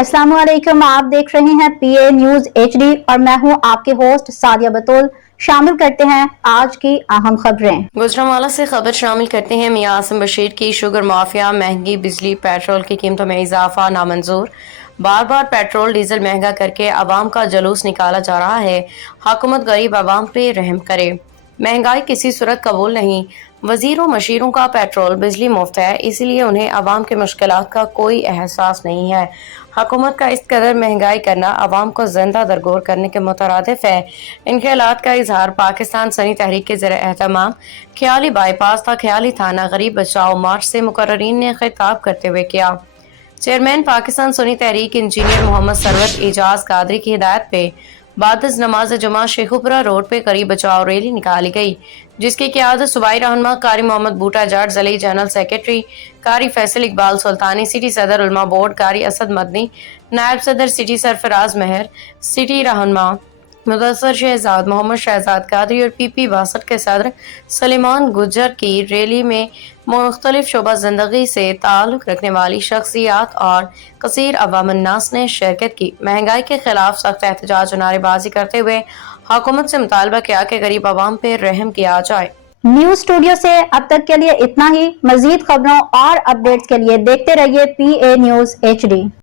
अस्सलाम वालेकुम। आप देख रहे हैं पीए न्यूज HD और मैं हूं आपके होस्ट सादिया बतूल। शामिल करते हैं आज की अहम खबरें। गुजरांवाला से खबर शामिल करते हैं। मियां आसिम बशीर की शुगर माफिया, महंगी बिजली पेट्रोल की कीमतों में इजाफा नामंजूर। बार बार पेट्रोल डीजल महंगा करके अवाम का जलूस निकाला जा रहा है। हुकूमत गरीब अवाम पे रहम करे, महंगाई किसी सूरत कबूल नहीं। वजीरों मशीरों का पेट्रोल बिजली मुफ्त है, इसलिए उन्हें अवाम के मुश्किलात का कोई एहसास नहीं है। हुकूमत का इस कदर महंगाई करना अवाम को जिंदा दरगोर करने के मुतरादिफ है। इन ख्यालात का इजहार पाकिस्तान सनी तहरीक के ज़रिए एहतमाम ख्याली बाईपास था ख्याली थाना गरीब बचाओ मार्च से मुकर्ररीन ने खिताब करते हुए किया। चेयरमैन पाकिस्तान सुन्नी तहरीक इंजीनियर मोहम्मद सरवत एजाज कादरी की हिदायत पे बाद नमाज जुमा शेखुपुरा रोड पे करीब बचाव रैली निकाली गई, जिसकी क़यादत सूबाई रहनुमा कारी मोहम्मद बूटा जाट, ज़िले जनरल सेक्रेटरी कारी फैसल इकबाल सुल्तानी, सिटी सदर उलमा बोर्ड कारी असद मदनी, नायब सदर सिटी सरफराज महर, सिटी रहनुमा मुदस्सर शहजाद, मोहम्मद शहजाद कादरी और PP 62 के सदर सलीमान गुज्जर की रैली में मुख्तलिफ शोबा जिंदगी से ताल्लुक रखने वाली शख्सियात और कसीर अवाम अन्नास ने शिरकत की। महंगाई के खिलाफ सख्त एहतजाज और नारेबाजी करते हुए हुकूमत से मुतालबा किया कि गरीब अवाम पे रहम किया जाए। न्यूज स्टूडियो से अब तक के लिए इतना ही। मजीद खबरों और अपडेट्स के लिए देखते रहिए PA न्यूज HD।